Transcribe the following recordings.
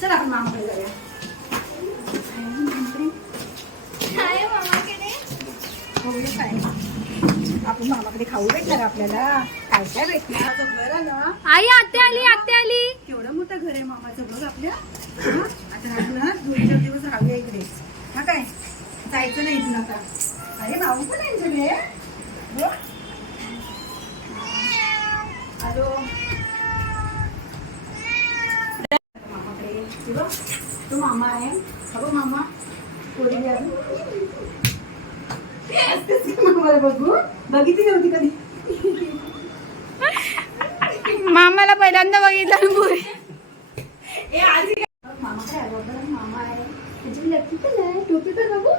चल आपण मामाकडे. जाऊया काय? आपण मामाकडे खाऊ भेटणार आपल्याला. काय काय भेटणार? घर ना आई आत्या आली आत्या आली. केवढं मोठं घर आहे मामाचं बघ आपल्या. हं? आता ना दोन चार दिवस राहूया इकडे. हा काय? जायचं नाही इथून आता. अरे माऊ पण आहे सगळे हो? हॅलो मामाकडे हे बघ, तो मामा आहे. हा बघ मामा पोरी मामाला बघू? बघितली नव्हती कधी? मामाला पहिल्यांदा बघितलं पुढे ए आजी मामाकडे आहे बघ, मामा आहे. त्याची लक्की पण आहे. टोपी बघू?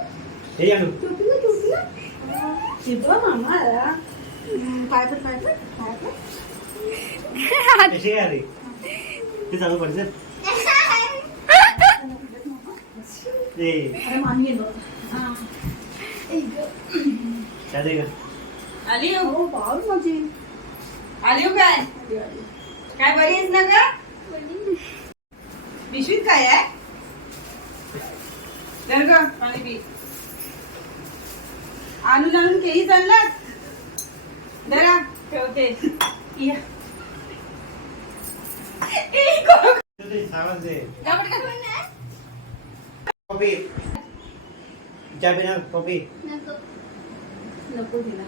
हे टोपी ना टोपी ना. शिजवा मामा आला. हम्म, पाय काय ते चालू ते अरे मामी येलो हा ए ग. चालते का आली हो. हो बाळ माझी. आली हो काय. काय बरी आहेस ना ग? पिशवीत काय आहे? धर ग पाणी पी. आणून आणून केळी चाललात? जरा ठेवते. या. ए, ते आवाज दे जा नको. तिला.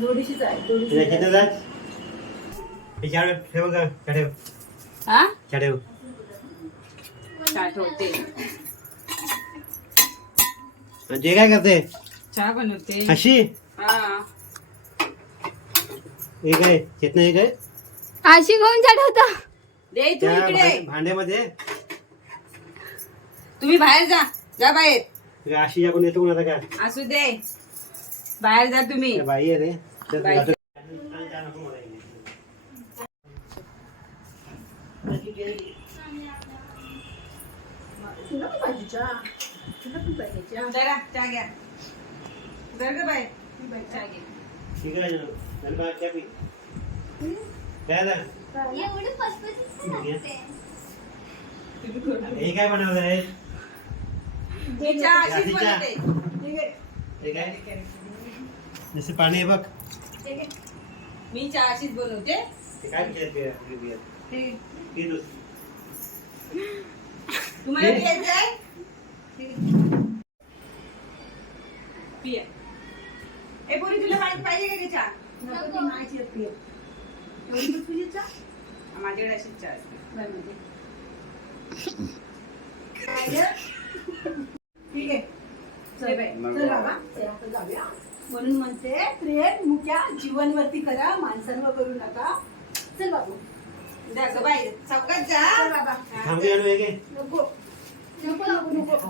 जोडीशीच आहे जोडीशीच आहे. हे हा? चहा ठेवते. काय करते? चहा बनवते. अशी? हा. हे काय चेतना हे काय? आशी कोण चढवता दे तू इकडे. भांड्यामध्ये? तुम्ही बाहेर जा. जा बाहेर. अशी आपण येतो कोण आता का असू दे. बाहेर जा तुम्ही. ते बाई आहे रे. तर बाई. तुला- तुला पण पाहिजे चहा तुला पण पाहिजे चहा जरा चहा घ्या. जर ग बाहेर चहा घे. ठीक आहे ना. नंतर बाहेर चहा पी. काय झालं? हे काय ही अशीच रात्री चहा. बनवते ठीक आहे. हे काय जसं पाणी आहे बघ ठीक आहे. मी चहा अशीच बनवते ते काय विचार ठीक. पी तू. तुम्हाला ठीक. घ्यायचं आहे ठीक आहे. पिया ए पोरी तुला पाणी पाहिजे का ग चहा नको ती नाही चिरत पिय. एवढी दूध पिली चहा? माझ्याकडे अशीच चहा असते बाय म्हणते. काय ग? ठीक आहे चल बाय. चल बाबा चल आपण जाऊया म्हणून म्हणते प्रेम मुक्या जीवनवरती करा माणसांवर करू नका. चल बाबू. जा ग बाई चौकात जा. चल बाबा. आणू नको. नको नको.